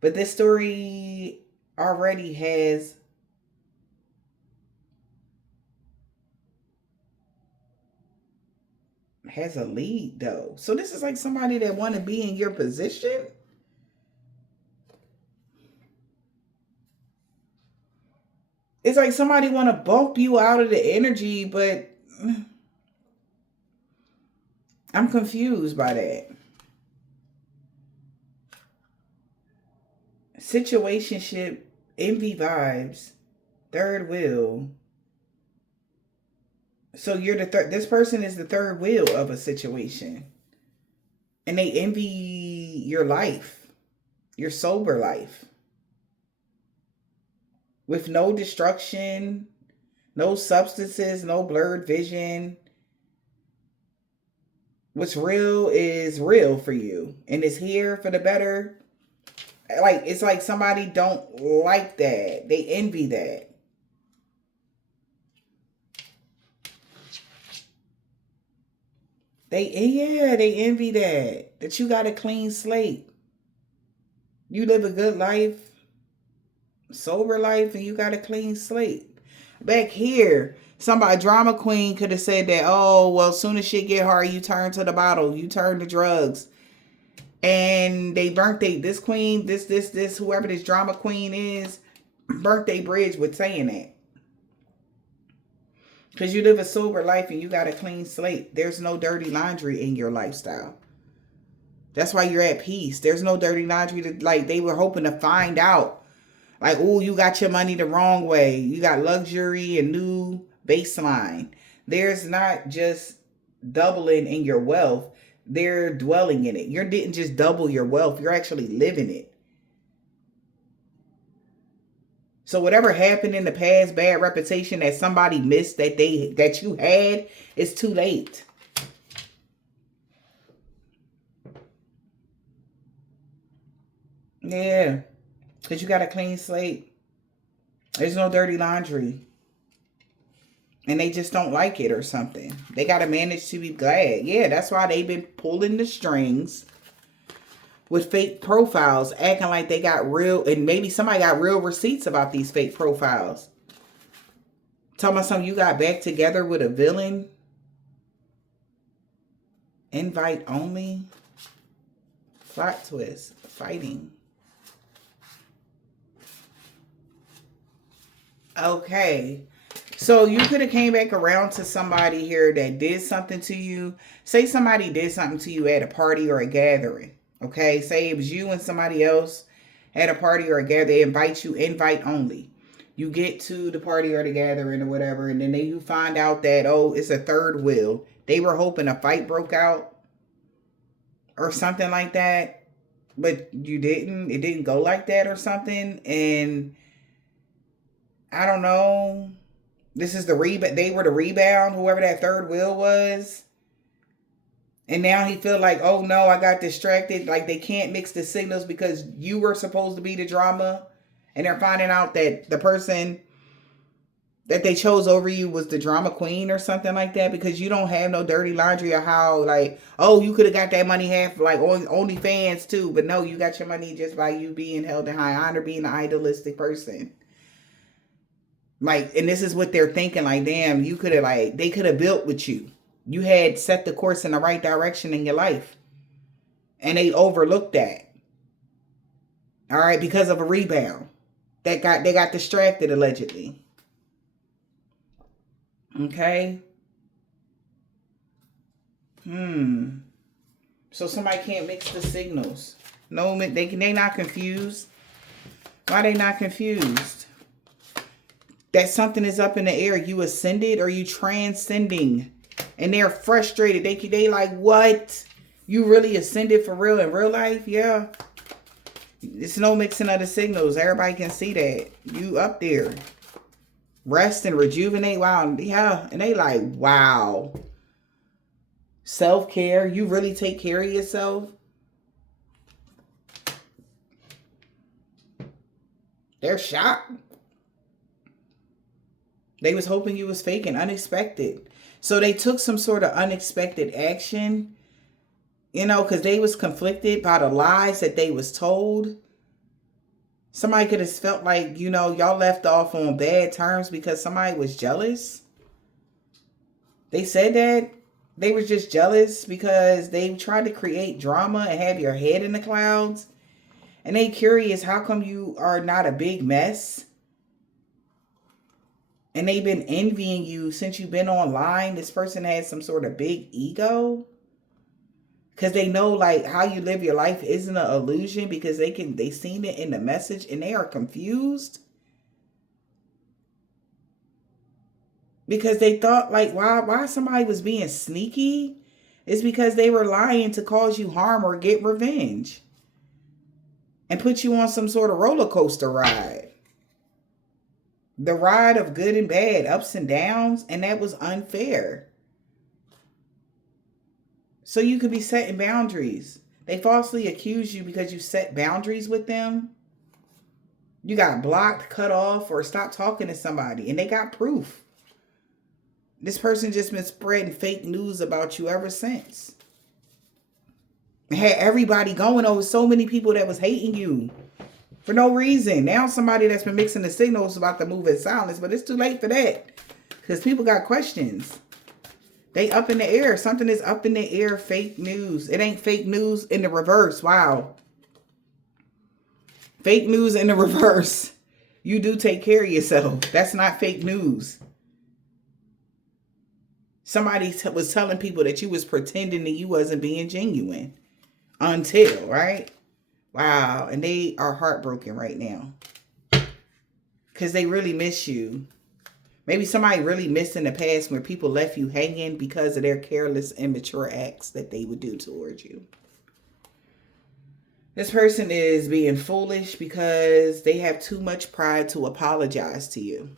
But this story already has a lead though. So this is like somebody that want to be in your position. It's like somebody want to bump you out of the energy, but I'm confused by that. Situationship, envy vibes, third wheel. So you're the third. This person is the third wheel of a situation, and they envy your life, your sober life, with no destruction, no substances, no blurred vision. What's real is real for you, and it's here for the better. Like, it's like somebody don't like that. They envy that. They envy that you got a clean slate. You live a good life, sober life, and you got a clean slate. Back here, somebody, drama queen, could have said that, oh, well, soon as shit get hard, you turn to the bottle, you turn to drugs. And they burnt this queen, this, whoever this drama queen is, burnt they bridge with saying that. Because you live a sober life and you got a clean slate. There's no dirty laundry in your lifestyle. That's why you're at peace. There's no dirty laundry to, like, they were hoping to find out. Like, oh, you got your money the wrong way. You got luxury and new baseline. There's not just doubling in your wealth. They're dwelling in it. You didn't just double your wealth. You're actually living it. So whatever happened in the past, bad reputation that somebody missed that you had, it's too late. Yeah. Because you got a clean slate. There's no dirty laundry. And they just don't like it or something. They got to manage to be glad. Yeah, that's why they've been pulling the strings with fake profiles, acting like they got real, and maybe somebody got real receipts about these fake profiles. Talking about something, you got back together with a villain Invite only. Plot twist. Fighting. Okay. So you could have came back around to somebody here that did something to you. Say somebody did something to you at a party or a gathering. Okay. Say it was you and somebody else at a party or a gathering. They invite you, invite only. You get to the party or the gathering or whatever, and then you find out that, oh, it's a third wheel. They were hoping a fight broke out or something like that, but you didn't. It didn't go like that or something. And I don't know. This is the rebound. They were the rebound, whoever that third wheel was. And now he feel like, oh no, I got distracted. Like they can't mix the signals because you were supposed to be the drama. And they're finding out that the person that they chose over you was the drama queen or something like that, because you don't have no dirty laundry or how, like, oh, you could have got that money half, like, OnlyFans too. But no, you got your money just by you being held in high honor, being an idealistic person. Like, and this is what they're thinking, like, damn, you could have, like, they could have built with you. You had set the course in the right direction in your life. And they overlooked that. All right, because of a rebound. They got distracted, allegedly. Okay. So somebody can't mix the signals. No, they not confused. Why they not confused? That something is up in the air. You ascended or you transcending. And they're frustrated. They like, what? You really ascended for real in real life? Yeah. It's no mixing of the signals. Everybody can see that. You up there. Rest and rejuvenate. Wow. Yeah. And they like, wow. Self-care. You really take care of yourself? They're shocked. They was hoping you was faking. Unexpected. So they took some sort of unexpected action. You know, because they was conflicted by the lies that they was told. Somebody could have felt like, you know, y'all left off on bad terms because somebody was jealous. They said that they were just jealous because they tried to create drama and have your head in the clouds. And they curious, how come you are not a big mess? And they've been envying you since you've been online. This person has some sort of big ego. Because they know, like, how you live your life isn't an illusion, because they seen it in the message and they are confused. Because they thought, like, why somebody was being sneaky? It's because they were lying to cause you harm or get revenge. And put you on some sort of roller coaster ride. The ride of good and bad, ups and downs, and that was unfair. So you could be setting boundaries. They falsely accuse you because you set boundaries with them. You got blocked, cut off, or stopped talking to somebody. And they got proof. This person just been spreading fake news about you ever since. It had everybody going over, so many people that was hating you for no reason. Now somebody that's been mixing the signals is about to move in silence. But it's too late for that. Because people got questions. They up in the air. Something is up in the air. Fake news. It ain't fake news in the reverse. Wow. Fake news in the reverse. You do take care of yourself. That's not fake news. Somebody was telling people that you was pretending that you wasn't being genuine. Until, right? Wow. And they are heartbroken right now. Because they really miss you. Maybe somebody really missed in the past where people left you hanging because of their careless, immature acts that they would do towards you. This person is being foolish because they have too much pride to apologize to you.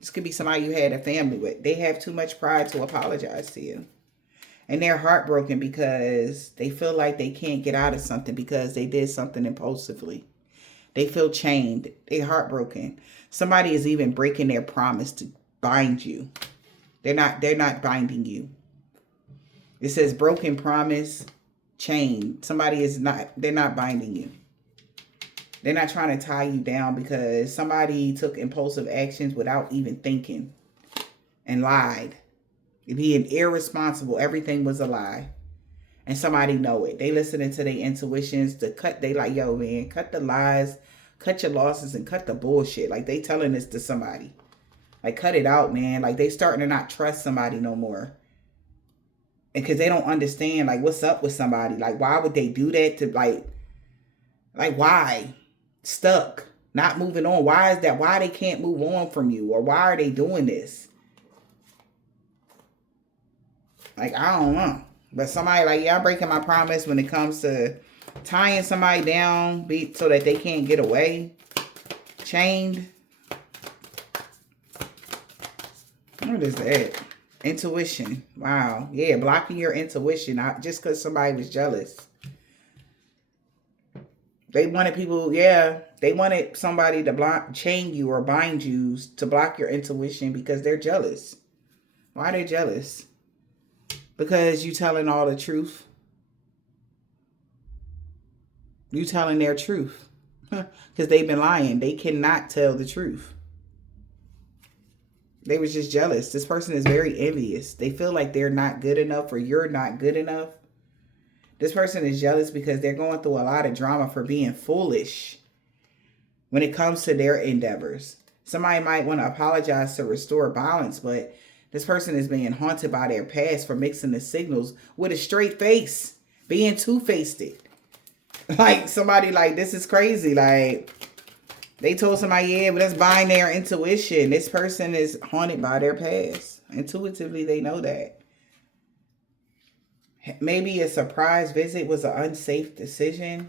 This could be somebody you had a family with. They have too much pride to apologize to you. And they're heartbroken because they feel like they can't get out of something because they did something impulsively. They feel chained. They're heartbroken. Somebody is even breaking their promise to bind you. They're not binding you. It says broken promise, chain. They're not binding you. They're not trying to tie you down because somebody took impulsive actions without even thinking and lied. Being irresponsible. Everything was a lie. And somebody know it. They listening to their intuitions to cut. They like, yo, man, cut the lies, cut your losses, and cut the bullshit. Like, they telling this to somebody. Like, cut it out, man. Like, they starting to not trust somebody no more. And because they don't understand, like, what's up with somebody. Like, why would they do that to, like why? Stuck. Not moving on. Why is that? Why they can't move on from you? Or why are they doing this? Like, I don't know. But somebody like, yeah, I'm breaking my promise when it comes to tying somebody down so that they can't get away. Chained. What is that? Intuition. Wow. Yeah, blocking your intuition just because somebody was jealous. They wanted people, yeah, they wanted somebody to chain you or bind you to block your intuition because they're jealous. Why are they jealous? Because you telling all the truth. You telling their truth. Because they've been lying. They cannot tell the truth. They was just jealous. This person is very envious. They feel like they're not good enough or you're not good enough. This person is jealous because they're going through a lot of drama for being foolish when it comes to their endeavors. Somebody might want to apologize to restore balance, but this person is being haunted by their past for mixing the signals with a straight face, being two-faced. Like, somebody like, this is crazy. Like, they told somebody, yeah, but that's buying their intuition. This person is haunted by their past. Intuitively, they know that. Maybe a surprise visit was an unsafe decision.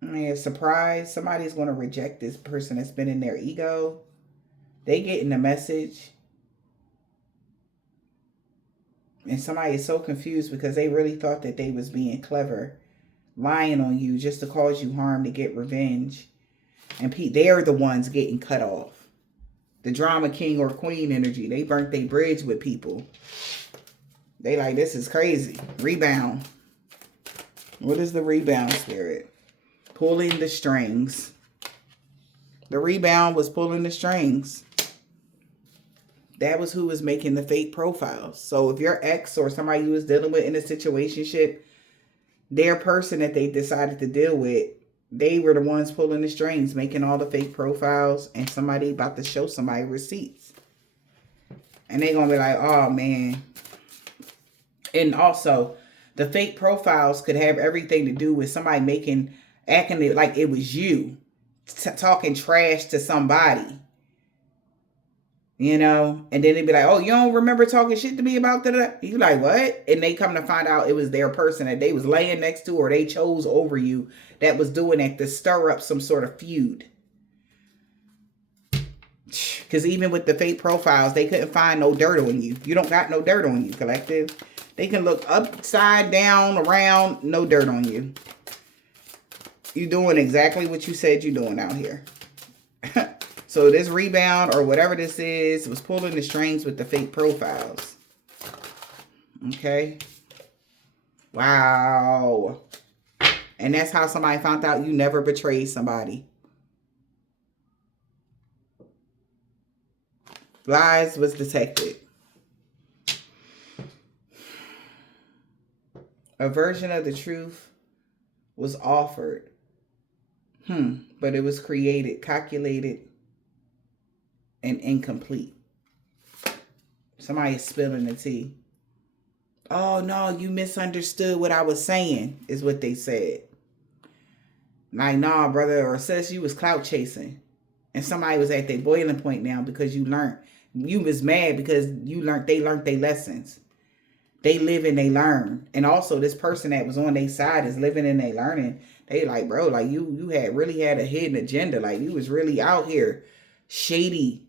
I mean, a surprise. Somebody's going to reject this person that's been in their ego. They getting the message. And somebody is so confused because they really thought that they was being clever. Lying on you just to cause you harm to get revenge. And they're the ones getting cut off. The drama king or queen energy. They burnt their bridge with people. They like, this is crazy. Rebound. What is the rebound spirit? Pulling the strings. The rebound was pulling the strings. That was who was making the fake profiles. So if your ex or somebody you was dealing with in a situationship, their person that they decided to deal with, they were the ones pulling the strings, making all the fake profiles, and somebody about to show somebody receipts. And they gonna be like, oh man. And also, the fake profiles could have everything to do with somebody acting like it was you, talking trash to somebody. You know, and then they'd be like, oh, you don't remember talking shit to me about that? You like, what? And they come to find out it was their person that they was laying next to or they chose over you that was doing that to stir up some sort of feud. Because even with the fake profiles, they couldn't find no dirt on you. You don't got no dirt on you, collective. They can look upside down, around, no dirt on you. You doing exactly what you said you're doing out here. So this rebound or whatever this is was pulling the strings with the fake profiles. Okay. Wow. And that's how somebody found out you never betrayed somebody. Lies was detected. A version of the truth was offered. But it was created, calculated, and incomplete. Somebody's spilling the tea. Oh, no, you misunderstood what I was saying, is what they said. Like, nah, brother or sis, you was clout chasing. And somebody was at their boiling point now because you learned. You was mad because they learned their lessons. They live and they learn. And also this person that was on their side is living and they learning. They like, bro, like you really had a hidden agenda. Like you was really out here shady.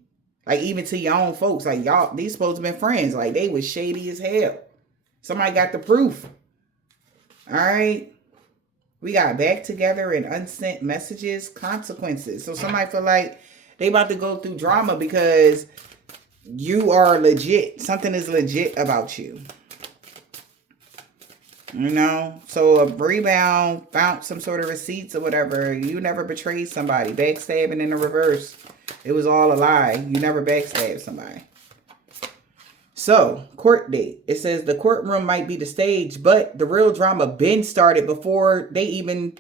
Like even to your own folks. Like y'all, these supposed to be friends. Like they was shady as hell. Somebody got the proof. All right. We got back together and unsent messages, consequences. So somebody feel like they about to go through drama because you are legit. Something is legit about you. You know, so a rebound, found some sort of receipts or whatever. You never betrayed somebody. Backstabbing in the reverse. It was all a lie. You never backstabbed somebody. So, court date. It says the courtroom might be the stage, but the real drama been started before they even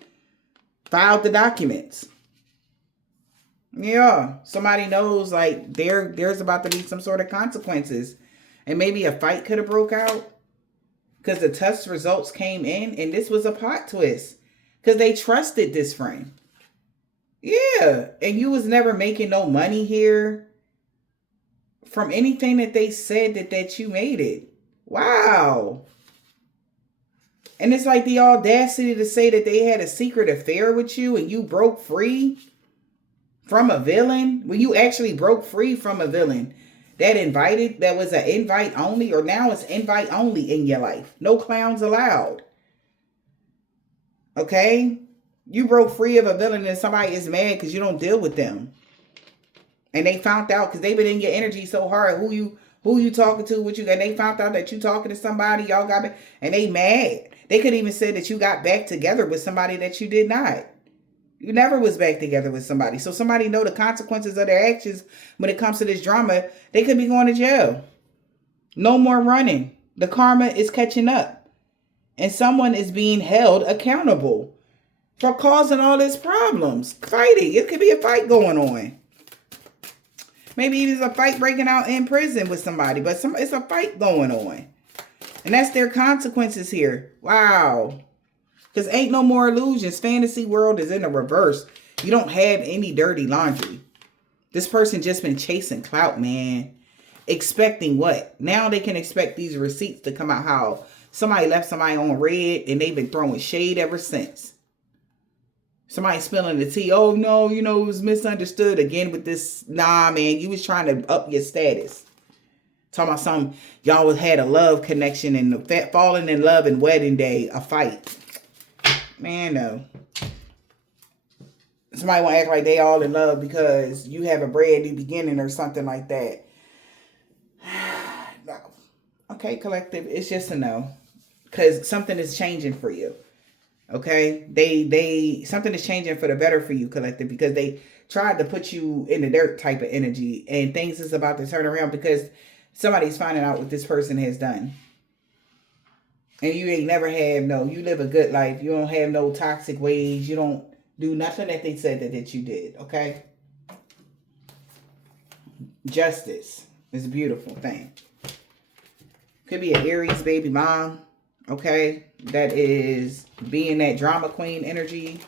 filed the documents. Yeah, somebody knows like there's about to be some sort of consequences. And maybe a fight could have broke out because the test results came in and this was a plot twist because they trusted this friend. Yeah, and you was never making no money here from anything that they said that you made it. Wow. And it's like the audacity to say that they had a secret affair with you and you broke free from a villain when you actually broke free from a villain that was an invite only, or now it's invite only in your life. No clowns allowed. Okay? You broke free of a villain and somebody is mad because you don't deal with them. And they found out because they've been in your energy so hard. Who you talking to, what you, and they found out that you talking to somebody, y'all got back, and they mad. They could even say that you got back together with somebody that you did not. You never was back together with somebody. So somebody know the consequences of their actions when it comes to this drama. They could be going to jail. No more running. The karma is catching up. And someone is being held accountable for causing all these problems. Fighting. It could be a fight going on. Maybe there's a fight breaking out in prison with somebody. But it's a fight going on. And that's their consequences here. Wow. Because ain't no more illusions. Fantasy world is in the reverse. You don't have any dirty laundry. This person just been chasing clout, man. Expecting what? Now they can expect these receipts to come out how somebody left somebody on red and they've been throwing shade ever since. Somebody spilling the tea. Oh, no, it was misunderstood again with this. Nah, man, you was trying to up your status. Talking about something, y'all had a love connection and falling in love and wedding day, a fight. Man, no. Somebody want to act like they all in love because you have a brand new beginning or something like that. No. Okay, collective, it's just a no. Because something is changing for you. Okay? Something is changing for the better for you, collective, because they tried to put you in the dirt type of energy and things is about to turn around because somebody's finding out what this person has done. And you ain't never have you live a good life. You don't have no toxic ways. You don't do nothing that they said that you did. Okay? Justice is a beautiful thing. Could be an Aries baby mom. Okay? That is being that drama queen energy.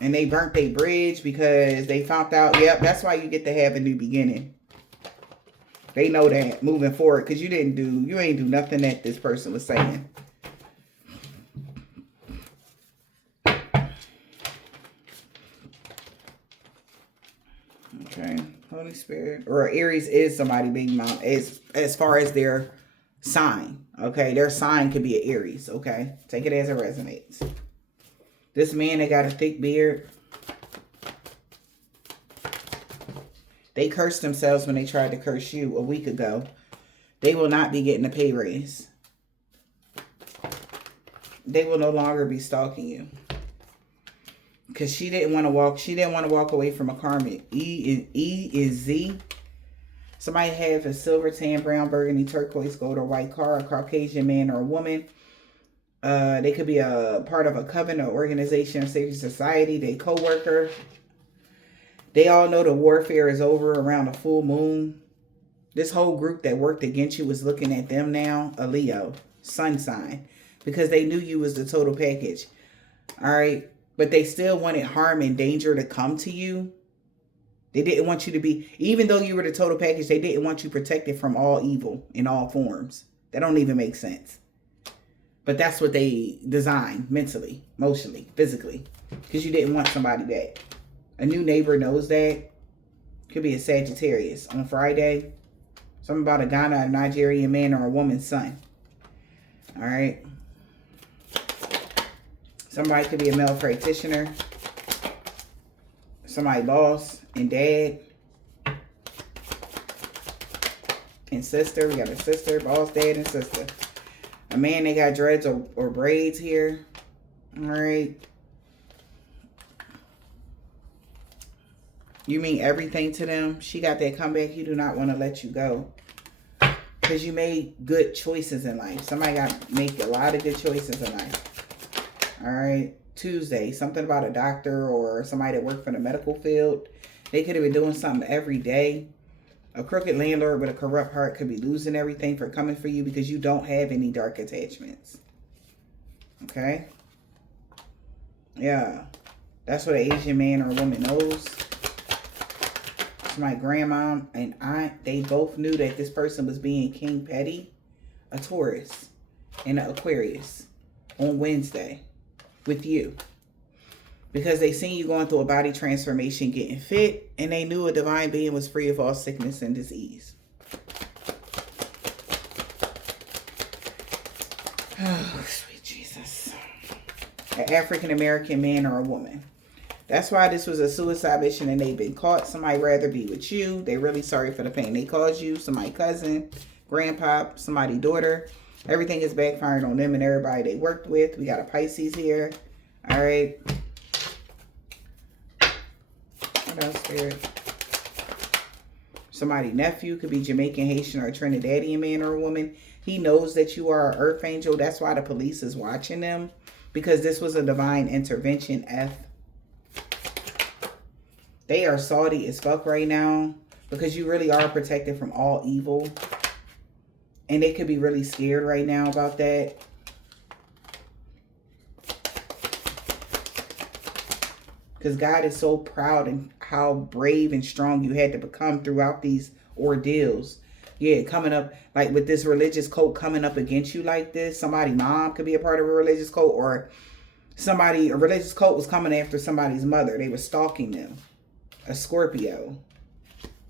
And they burnt their bridge because they found out, yep, that's why you get to have a new beginning. They know that moving forward because you ain't do nothing that this person was saying. Okay. Holy Spirit. Or Aries is somebody being mom as far as their sign. Okay. Their sign could be an Aries. Okay. Take it as it resonates. This man that got a thick beard. They cursed themselves when they tried to curse you a week ago. They will not be getting a pay raise. They will no longer be stalking you. Because she didn't want to walk away from a karmic. E is Z. Somebody have a silver, tan, brown, burgundy, turquoise, gold, or white car, a Caucasian man or a woman. They could be a part of a covenant, organization, safety society, they co-worker. They all know the warfare is over around a full moon. This whole group that worked against you is looking at them now. A Leo, sun sign. Because they knew you was the total package. All right. But they still wanted harm and danger to come to you. They didn't want you to be, even though you were the total package, they didn't want you protected from all evil in all forms. That don't even make sense. But that's what they designed mentally, emotionally, physically. Because you didn't want somebody back. A new neighbor knows that. Could be a Sagittarius on Friday. Something about a Ghana, a Nigerian man, or a woman's son. All right. Somebody could be a male practitioner. Somebody boss and dad. And sister. We got a sister, boss, dad, and sister. A man that got dreads or braids here. All right. You mean everything to them. She got that comeback. You do not want to let you go. Because you made good choices in life. Somebody got to make a lot of good choices in life. All right. Tuesday, something about a doctor or somebody that worked for the medical field. They could have been doing something every day. A crooked landlord with a corrupt heart could be losing everything for coming for you because you don't have any dark attachments. Okay? Yeah. That's what an Asian man or a woman knows. My grandma and aunt, they both knew that this person was being King Petty, a Taurus, and an Aquarius on Wednesday with you. Because they seen you going through a body transformation, getting fit, and they knew a divine being was free of all sickness and disease. Oh, sweet Jesus. An African-American man or a woman. That's why this was a suicide mission and they've been caught. Somebody rather be with you. They really sorry for the pain they caused you. Somebody cousin, grandpa, somebody daughter. Everything is backfiring on them and everybody they worked with. We got a Pisces here. All right. What else, Spirit? Somebody nephew could be Jamaican, Haitian, or Trinidadian man or a woman. He knows that you are an earth angel. That's why the police is watching them. Because this was a divine intervention. They are salty as fuck right now because you really are protected from all evil. And they could be really scared right now about that. Because God is so proud and how brave and strong you had to become throughout these ordeals. Yeah, coming up like with this religious cult coming up against you like this. Somebody's mom could be a part of a religious cult, or a religious cult was coming after somebody's mother. They were stalking them. A Scorpio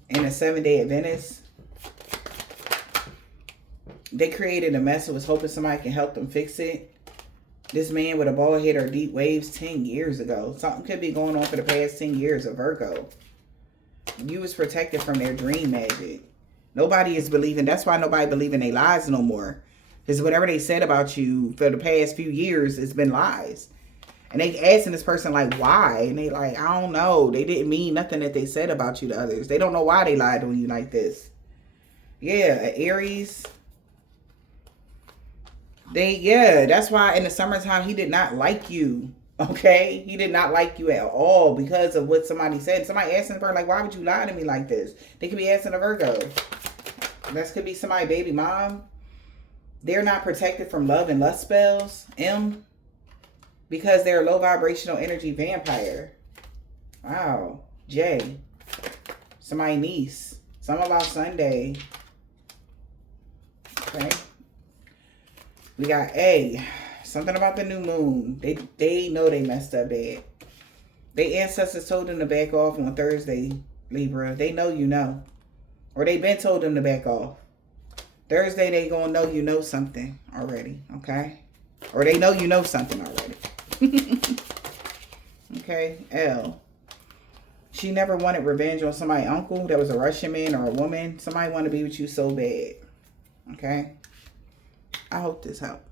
and a 7-day Adventist. They created a mess and was hoping somebody can help them fix it. This man with a bald head or deep waves 10 years ago. Something could be going on for the past 10 years of Virgo. You was protected from their dream magic. Nobody is believing. That's why nobody believes in their lies no more. Because whatever they said about you for the past few years, it's been lies. And they asking this person, like, why? And they like, I don't know. They didn't mean nothing that they said about you to others. They don't know why they lied on you like this. Yeah, Aries. That's why in the summertime, he did not like you. Okay? He did not like you at all because of what somebody said. Somebody asking her, like, why would you lie to me like this? They could be asking a Virgo. This could be somebody's baby mom. They're not protected from love and lust spells. Because they're a low vibrational energy vampire. Wow. J. Somebody niece. Something about Sunday. Okay. We got A. Something about the new moon. They know they messed up bad. Their ancestors told them to back off on Thursday, Libra. They know you know. Or they been told them to back off. Thursday they gonna know you know something already. Okay? Or they know you know something already. Okay, L. She never wanted revenge on somebody's uncle that was a Russian man or a woman. Somebody want to be with you so bad. Okay? I hope this helped.